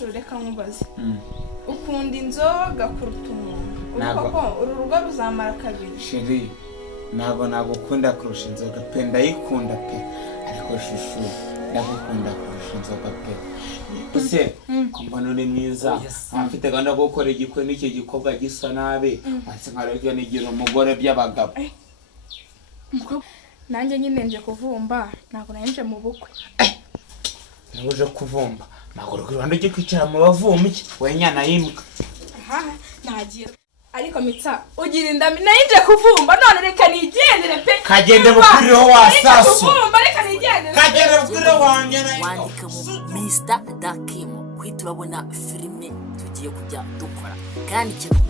reka nkubaze ukunda inzoga kuruta umuntu kuko uru rugo ruzamara kabiri sheri ntabwo nagukunda kurusha inzoga pe ndayikunda pe ariko shushu ndagukunda kurusha inzoga pe ese kombona uri mwiza afite gahunda yo gukora igikwe n'iki gikobwa gisa nabi ase nkarege nigira umugore by'abagabo nanjye nyine nje kuvumba ntabwo narinje mu bukwe nabuje kuvumba magoro kwibanda ujye kwicara mu bavumye wenyana yimbwa nagiye ariko mitsa ugira indami narinje kuvumba none reka nigendere pe kagende bukuriho wasasu reka nigendere kagende bukuriho wanjye wandika mu Mr. DAKIMU kwiturabona filime tugiye kujya dukora kandi ikintu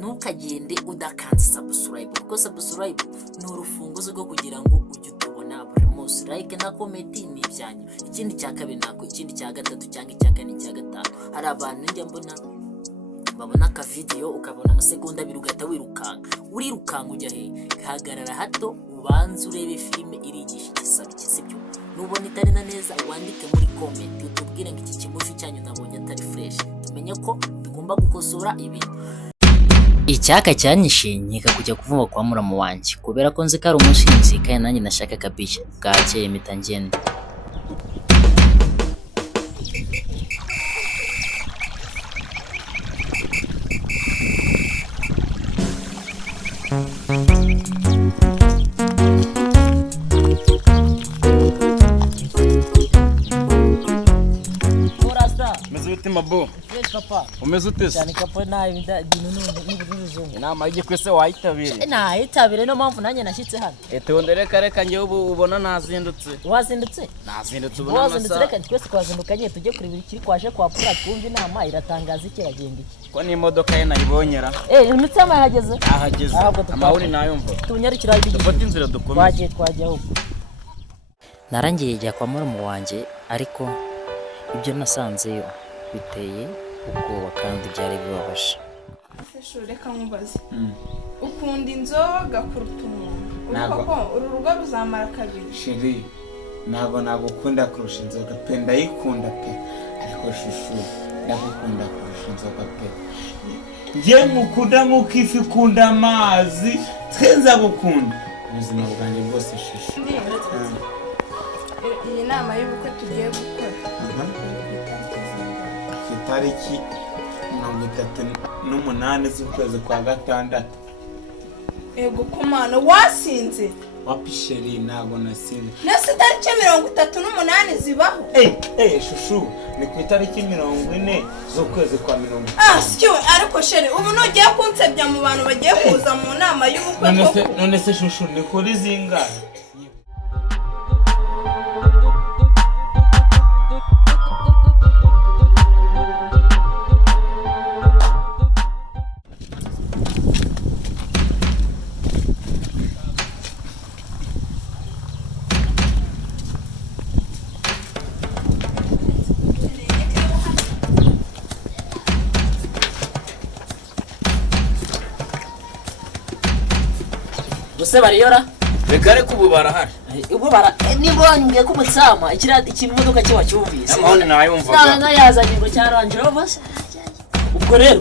ntukagende udakanze subscribe kuko subscribe ni urufunguzo rwo kugira ngo ujye utubona buri munsi like na comment ni ibyanyu ikindi cya kabiri nako ikindi cya gatatu cyangwa icya kane cya gatanu hari abantu njya mbona babona ka video ukabona amasegonda abiri ugahita wirukanka ujya he hagarara hato ubanze urebe filime irigisha igisabo kisibyo nubona itari na neza wandike muri comment utubwire ngo iki kimufi cyanyu nabonye atari fresh tumenye ko tugomba gukosora ibintu. Icyaka cyanyishe nkeka kujya kuvuma kwa muramu wanjye kubera ko nzi ko ari umushinzi kandi nanjye nashaka kabisha bwakeye impita ngenda. Mabo papa umeze ute cyane kapo nayo n'ubuzungu inama y'igikwe wayitabire nayitabire no mpamvu nanjye nashyitse hano etondereka reka njye ubu ubona nazindutse wazindutse ubona wazindutse reka twese twazindukanye tujye kureba ikiri kwaje kwa pura twumva inama iratangaza iki iragenda iki ko n'imodoka ye nayibonyera imitsi y'ama yahageze amahuri nayumva tunyarukira dufate inzira dukomeye twagiye ahubwo narangiye ijya kwa muramu wanjye ariko ibyo nasanzeyo biteye ubwoba kandi byari bibabaje. reka nkubaze ukunda inzoga kuruta umuntu kuko uru rugo ruzamara kabiri sheri ntabwo nagukunda kurusha inzoga pe ndayikunda pe ariko shushu ndagukunda kurusha inzoga pe njye mukunda nk'uko ifi ikunda amazi twenza gukunda ubuzima bwanjye bwose shushu. iyi nama y'ubukwe tugiye gukora tariki 38 z'ukwezi kwa gatandatu. Ego kumana wasinze wapisheri ntabwo nasinze nase tariki 38 zibaho shushu ni ku itariki 40 z'ukwezi kwa 40. Sicyo ariko sheri ubu nogiye kunsebya mu bantu bagiye kuza mu nama y'ubukwe none se shushu ni kuri zingahe Bose bariyora reka reka ubu barahari ubu niba wanyuye ko umutsama ikimodoka cyo wacyumvise amahoni nayumvaga nta yazanye ngo cyaranje bose ubwo rero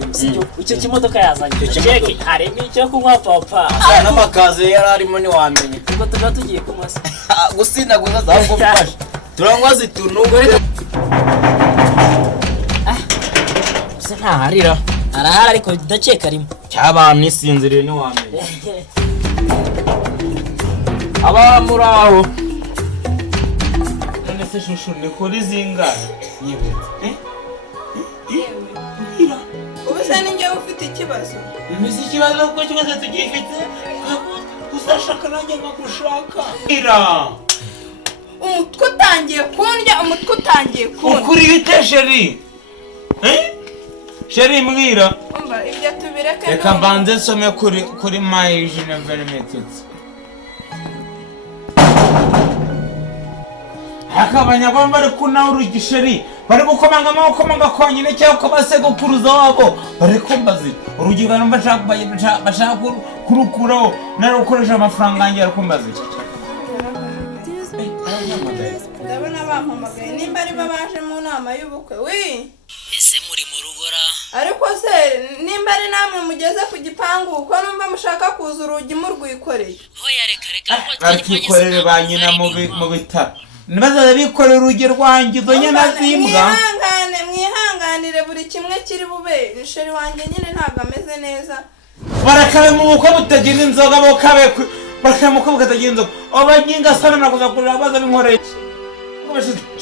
icyo kimodoka yazanye cheke hari n'icyo kunywa papa n'amakaze yari arimo ni wamenye ubwo tuba tugiye kumasa gusinda guza zaho gufasha turangwa zitunubwo se nta harira arahara ariko ndakeka rimwe cyabamye sinziriye ni wamenye aba muraho none se shushu ni kuri zingahe ubuse ninjye ufite ikibazo mbese ikibazo ko kibazo tugifite usashaka nanjye nkagushaka umutwe utangiye kundya ukuri bite sheri sheri mbwira umva ibyo tubireke reka mbanze nsome kuri my University akabanyagomba bari kunaho urugisheri bari gukomanga amaboko konyine cyangwa ko basekuruza wabo bari kumbaza urugi bari bashaka kurukuraho nari gukoresha amafaranga yanjye ari kumbaza ndabona bampamagaye nimba ari babaje mu nama y'ubukwe wi ese muri mu rugora ariko se nimba ari namwe mugeze ku gipangu uko numva mushaka kuza urugi murwikoreye hoya reka bakikorere ba nyina mu bitaro nibazaza bikorera urugi rwanjye izo nyana zimbwa mwihanganire buri kimwe kiri bube sheri wanjye nyine ntabwo ameze neza barakabe mu bukwe butagira inzoga barakabe mu bukwe butagira inzoga abanyinga sana nakuza kurira baza binkoreye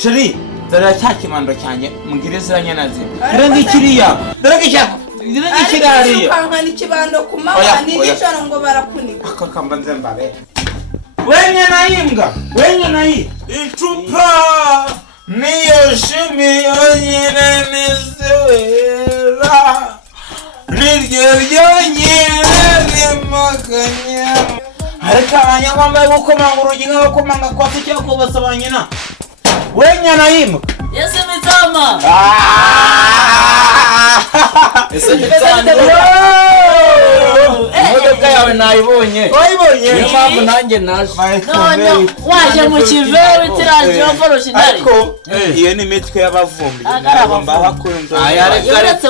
sheri dore cya kimando cyanjye mbwire zira nyana zimbwa dore ngikiriya dore ngikirariya ukankana ikibando ku manywa n'ijoro ngo barakunika aka kamba nze mbabe wenye na icupa niyo shimi yonyine nizewera niryo ryonyine rimakanya ariko abanyamwambaye gukomanga urugi nk'abakomanga kwasi cyangwa kubasa ba nyina wenye na imbwa ese mitama ese gitsana imodoka yawe nayibonye niyo mpamvu nanjye naje none waje mu kivero itiraje waforoshi ndari ariko iyo ni imitwe y'abavumbi ngomba hakura inzoga yaretse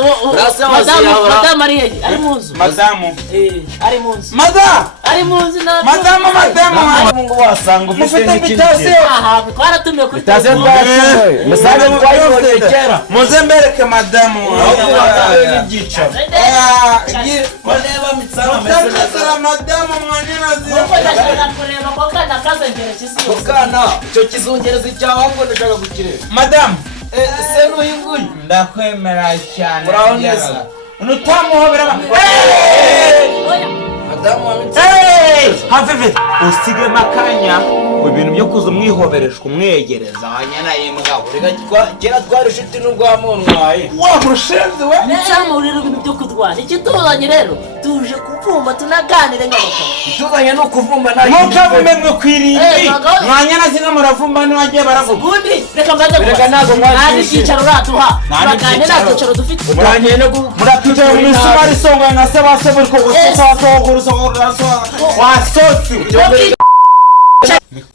madamu ari hehe ari mu nzu madamu ari mu nzu ari mu nzu na madamu ngo wasanga ufite n'ikindi aha twaratumye kuri taze twaratumye musaza twayibonye kera muze mbereke madamu n'ibyicaro bareba mitsana messera madamu mwanyina uko ndashaka kureba ko kana kazengere kisi kana cyo kizungereza cyawe ngo ndashaka gukireba madamu se n'uyinguye ndakwemera cyane uraho neza unutamuhobera madamu hafife usige makanya ibintu byo kuza umwihobereshwa umwegereza wanyana y'imbwa reka kera twari inshuti n'ubwo wamuntwaye wamurushenze we nicamurira ibintu byo kudwana ikituzanye rero tuje kuvumba tunaganire nk'abagabo ituzanye no kuvumba nta mukavume mwe kwirimbi mwanyana zina muravumba niwagiye baravuga ubundi reka mbaze reka ntago nta icyicaro uraduha turaganire nta cyicaro dufite murangire no muratuye mu isumari songa nka se base buri ko gusosa wasosi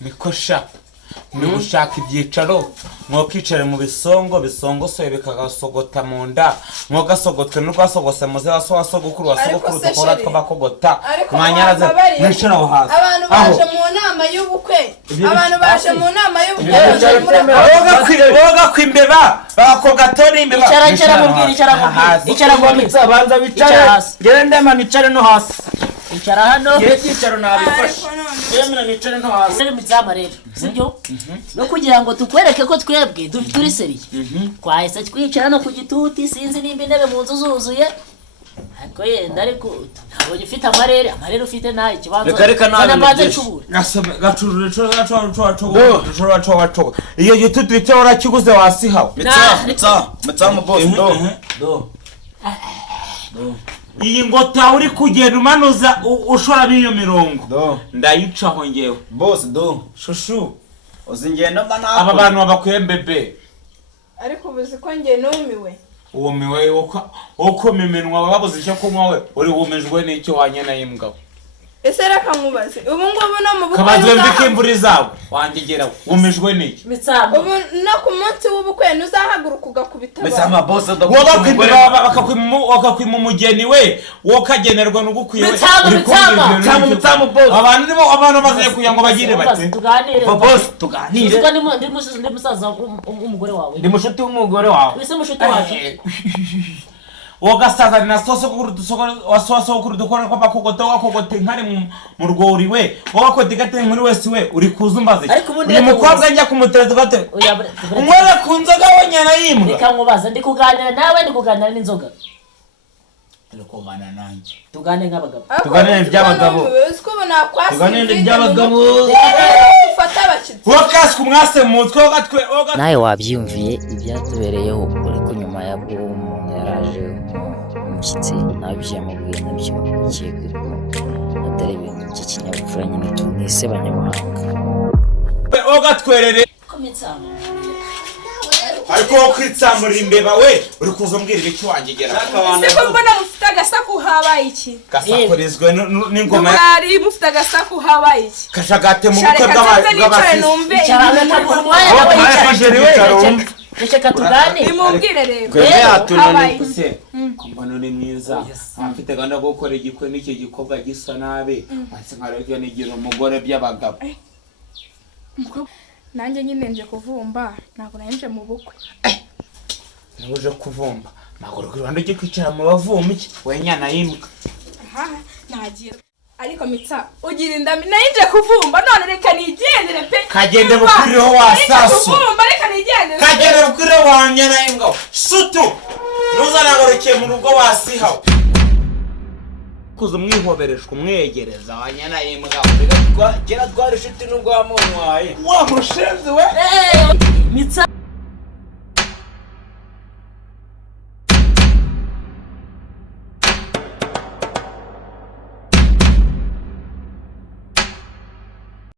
mikosha ni gushaka ibyicaro mwokicara mu bisongosoye bikagasogota mu nda mwogasogotwe n'urwasogose muze wasogokuru wasogokuru dukora twabakogota mwanyaraze mwicara aho hasi abantu baje mu nama y'ubukwe boga kwimbeba bagakogatori imbeba icara mubwira icara ngo mitsa banza bicare ngere ndema nicare no hasi icara hano ye cyicaro nabifashe yemera nicare no hasi rero mitsama rero sibyo no kugira ngo tukwereke ko twebwe turi seriye twahise twicara no ku gituti sinzi nimba intebe mu nzu zuzuye ariko yenda ariko ntabonye ufite amarere ufite nayo ikibanza reka nabi gacurure iyo gituti icyo warakiguze wasihawe mitsa mu boss do iyi ngota uri kugenda umanuza ushoramo iyo mirongo ndayicaho ngewe boss do shushu uzingenda mana aba bantu babakwiye mbebe ariko ubuzi ko ngiye numiwe umiwe uko miminwa babuze icyo kunywa we uri wumejwe n'icyo wanyana y'imbwa ese reka nkubaze ubu ngubu no mu bukwe kabazwe mbike imvura izabo wangegera wumejwe n'iki mitsama ubu no ku munsi w'ubukwe nuzahaguruka ugakubita mitsama boss do bakakwima umugeni we wokagenerwa n'ugukwiye we mitsama boss abantu baziye kugira ngo bagire bate tuganire boss tuganire ndi musaza w'umugore wawe ndi mushuti w'umugore wawe wese mushuti wacu wogasaza na soso kuri dukora kwa bakogota wakogote nkari mu rwori we wakode gate muri wese we uri kuzumbaze ni mukobwa njya kumutereza gate umwere kunzoga wonyana yimbwa reka nkubaza ndi kuganira nawe ndi kuganira n'inzoga telekomana nanjye tugane nk'abagabo tuganire iby'abagabo tuganire iby'abagabo ufata abakitsi wakaswe umwase mu mutwe wogatwe nawe wabyiyumviye ibyatubereyeho ariko nyuma yabwo umuntu yaraje umushyitsi nabyo yamubwiye nabyo ikekwe ko atari ibintu by'ikinyabupfura nyine tumwise banyabuhanga wogatwerere komitsama ariko wo kwitsamurira imbeba we uri kuza umbwira ibiki wangegera ese ko mbona mufite agasaku habaye iki gasakurizwe n'ingoma mwari mufite agasaku habaye iki kashagate mu bukwe bw'abasisi reka tugane nimubwire rero kwebe hatunane se kombano ni mwiza afite gahunda yo gukora igikwe n'icyo gikobwa gisa nabi ase nkareke nigira umugore by'abagabo nanjye nyine nje kuvumba ntabwo nahinje mu bukwe nabuje kuvumba magoro kwiranda cyo kwicara mu bavuma iki wenyana yimbwa nagira ariko mitsa ugira indami nahinje kuvumba none reka nigendere pe kagende bukuriho wasasu kuvumba reka nigendere kagende bukuriho wanyana yimbwa sutu ntuzanagarukiye mu rugo wasihawe kuza umwihobereshwa umwegereza wanyana yimbwa gera twari inshuti n'ubwo wamuntwaye wa mushenzi we mitsa